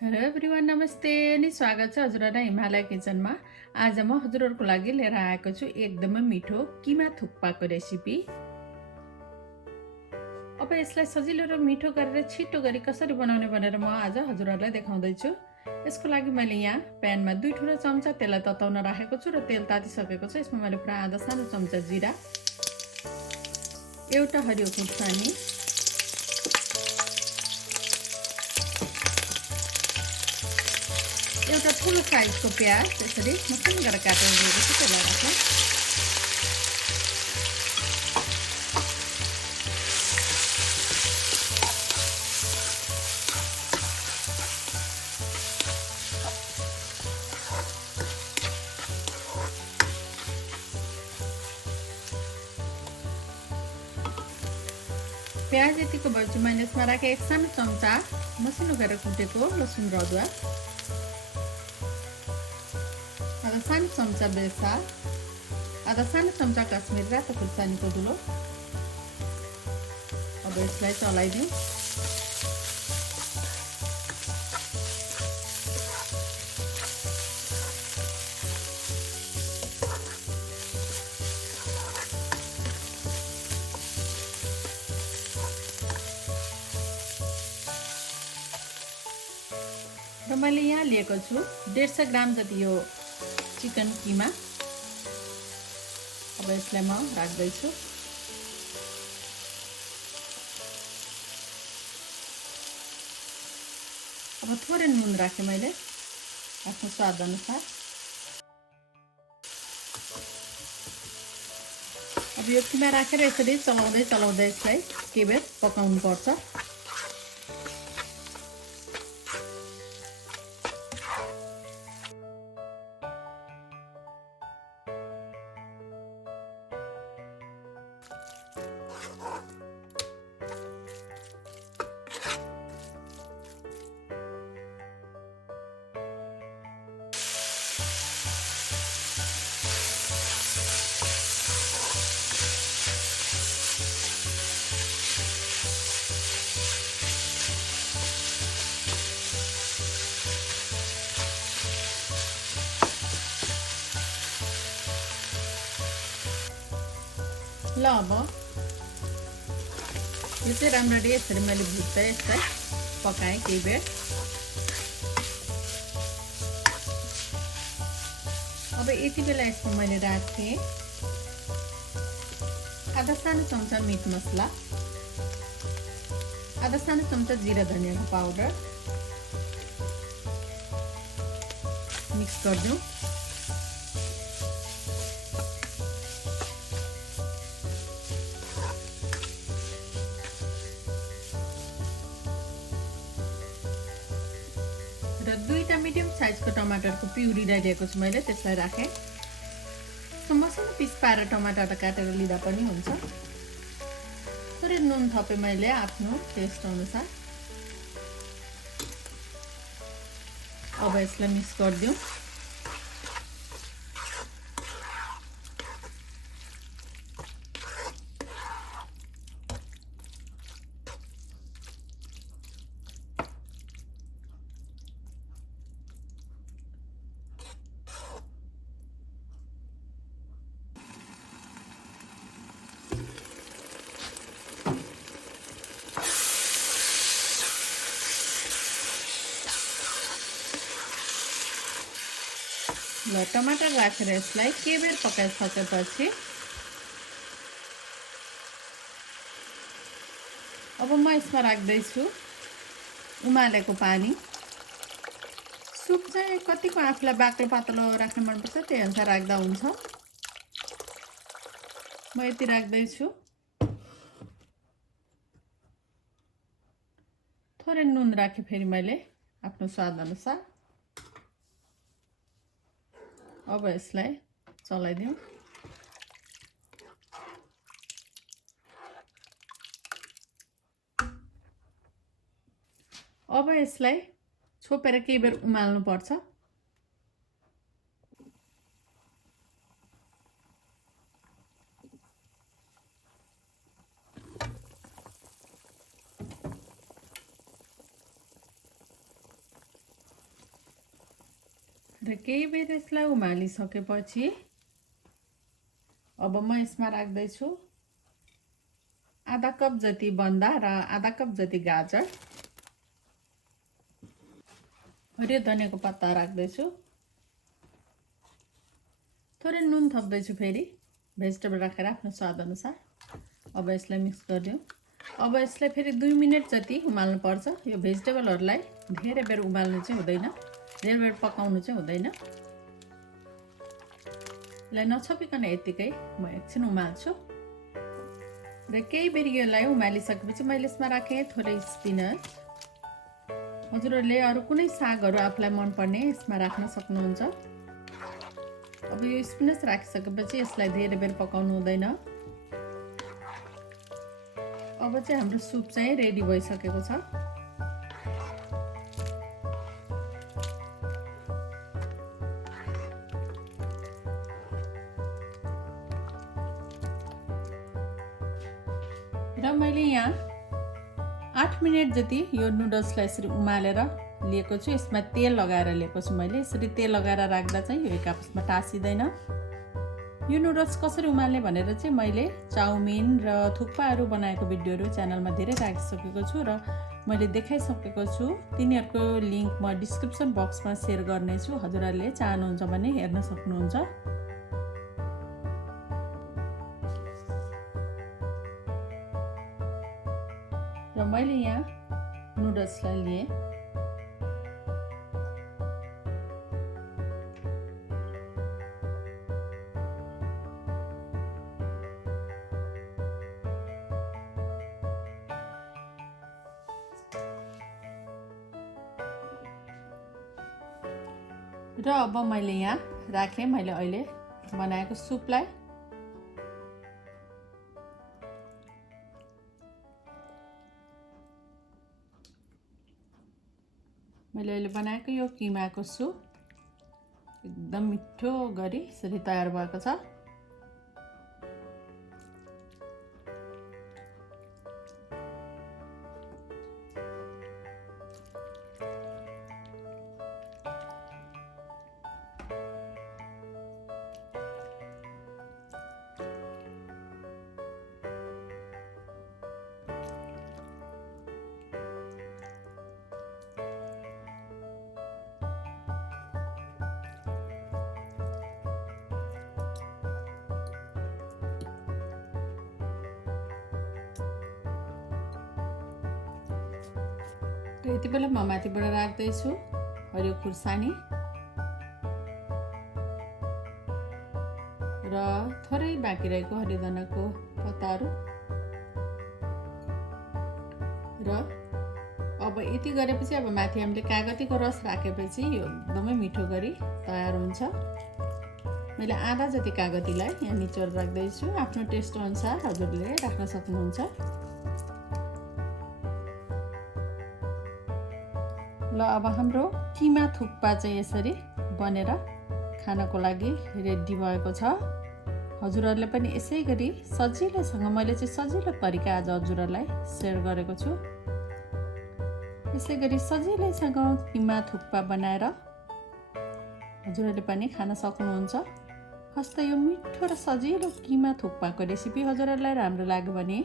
Hello everyone, नमस्ते अनि स्वागत छ हजुरहरूलाई हिमालय किचनमा। आज म हजुरहरूको लागि लिएर आएको छु एकदमै मिठो किमा थुक्पाको रेसिपी। अब यसलाई सजिलो र मिठो गरेर छिटो गरी कसरी बनाउने भनेर म आज हजुरहरूलाई देखाउँदैछु। यसको लागि मैले यहाँ प्यानमा 2 ठुलो चम्चा तेललाई तताउन राखेको छु र तेल तातिसकेको छ। यसमा मैले प्राय आधा सानो चम्चा जिरा, एउटा हरियो खुर्सानी, एउटा ठुलो साइजको प्याज यसरी मसिनो गरेर काटेर लिएको छु, त्यसलाई राख्नु। प्याज यतिको भएपछि मैले यसमा राखेँ 1 सानो चम्चा मसिनो गरेर कुटेको लसुन र अदुवा, आधा सानो चम्चा बेसार, आधा सानो चम्चा काश्मिरी रातो खुर्सानीको धुलो। अब यसलाई चलाइदिउँ। र मैले यहाँ लिएको छु 150 ग्राम जति यो चिकन किमा। अब यसलाई म राख्दैछु। अब थोरै नुन राखेँ मैले आफ्नो स्वाद अनुसार। अब यो किमा राखेर यसरी चलाउँदै यसलाई केही बेर पकाउनु पर्छ। ल अब यो चाहिँ राम्ररी यसरी मैले भुट्दै यसलाई पकाएँ केही बेर। अब यति बेला यसमा मैले राखेँ आधा सानो चम्चा मिट मसला, आधा सानो चम्चा जिरा धनियाको पाउडर, मिक्स गरिदिउँ। र 2टा मिडियम साइजको टमाटरको प्युरी लिएको छु मैले, त्यसलाई राखेँ। मसिनो पिस पारेर टमाटर काटेर लिँदा पनि हुन्छ। थोरै नुन थपेँ मैले आफ्नो टेस्ट अनुसार। अब यसलाई मिक्स गरिदिउँ। ल टमाटर राखेर यसलाई केही बेर पकाइसकेपछि अब म यसमा राख्दैछु उमालेको पानी। सुप चाहिँ कतिको आफूलाई बाक्लो पातलो राख्न मनपर्छ त्यही अनुसार राख्दा हुन्छ। म यति राख्दैछु। थोरै नुन राखेँ फेरि मैले आफ्नो स्वाद अनुसार। अब यसलाई चलाइदिउँ। अब यसलाई छोपेर केही बेर उमाल्नु पर्छ। र केही बेर यसलाई उमालिसकेपछि अब म यसमा राख्दैछु आधा कप जति बन्दा र आधा कप जति गाजर, हरियो धनियाको पत्ता राख्दैछु, थोरै नुन थप्दैछु, फेरि भेजिटेबल राखेर आफ्नो स्वाद अनुसार। अब यसलाई मिक्स गरिदिउँ। अब यसलाई फेरि 2 मिनेट जति उमाल्नु पर्छ। यो भेजिटेबलहरूलाई धेरै बेर उमाल्नु चाहिँ हुँदैन, धेरै बेर पकाउनु चाहिँ हुँदैन। यसलाई नछपिकन यतिकै म एकछिन उमाल्छु र केही बेर यसलाई उमालिसकेपछि मैले यसमा राखेँ थोरै स्पिनच। हजुरहरूले अरू कुनै सागहरू आफूलाई मनपर्ने यसमा राख्न सक्नुहुन्छ। अब यो स्पिनच राखिसकेपछि यसलाई धेरै बेर पकाउनु हुँदैन। अब चाहिँ हाम्रो सुप चाहिँ रेडी भइसकेको छ। र मैले यहाँ 8 मिनेट जति यो नुडल्सलाई यसरी उमालेर लिएको छु। यसमा तेल लगाएर लिएको छु मैले। यसरी तेल लगाएर राख्दा चाहिँ यो एक आपसमा टाँसिँदैन। यो नुडल्स कसरी उमाल्ने भनेर चाहिँ मैले चाउमिन र थुक्पाहरू बनाएको भिडियोहरू च्यानलमा धेरै राखिसकेको छु र मैले देखाइसकेको छु। तिनीहरूको लिङ्क म डिस्क्रिप्सन बक्समा सेयर गर्नेछु। हजुरहरूले चाहनुहुन्छ भने हेर्न सक्नुहुन्छ। र मैले यहाँ नुडल्सलाई लिएँ। र अब मैले यहाँ राखेँ मैले अहिले बनाएको सुपलाई। मैले अहिले बनाएको यो किमाको सुप एकदम मिठो गरी यसरी तयार भएको छ। र यति बेला म माथिबाट राख्दैछु हरियो खुर्सानी र थोरै बाँकी रहेको हरियो धनियाको पत्ताहरू। र अब यति गरेपछि अब माथि हामीले कागतीको रस राखेपछि यो एकदमै मिठो गरी तयार हुन्छ। मैले आधा जति कागतीलाई यहाँ निचोर राख्दैछु। आफ्नो टेस्ट अनुसार हजुरले राख्न सक्नुहुन्छ। ल अब हाम्रो किमा थुक्पा चाहिँ यसरी बनेर खानको लागि रेडी भएको छ। हजुरहरूले पनि यसै गरी सजिलैसँग मैले चाहिँ सजिलो तरिका आज हजुरहरूलाई सेयर गरेको छु। यसै गरी सजिलैसँग किमा थुक्पा बनाएर हजुरहरूले पनि खान सक्नुहुन्छ। हस्ता यो मिठो र सजिलो किमा थुक्पाको रेसिपी हजुरहरूलाई राम्रो लाग्यो भने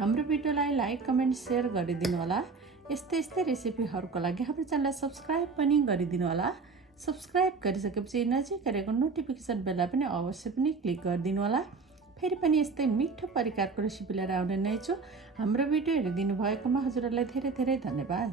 हाम्रो भिडियोलाई लाइक कमेन्ट सेयर गरिदिनु होला। यस्तै रेसिपीहरूको लागि हाम्रो च्यानललाई सब्स्क्राइब पनि गरिदिनु होला। सब्स्क्राइब गरिसकेपछि नजिक गरेको नोटिफिकेसन बेललाई पनि अवश्य पनि क्लिक गरिदिनु होला। फेरि पनि यस्तै मिठो प्रकारको रेसिपी लिएर आउने नै छु। हाम्रो भिडियो हेरिदिनु भएकोमा हजुरहरूलाई धेरै धेरै धन्यवाद।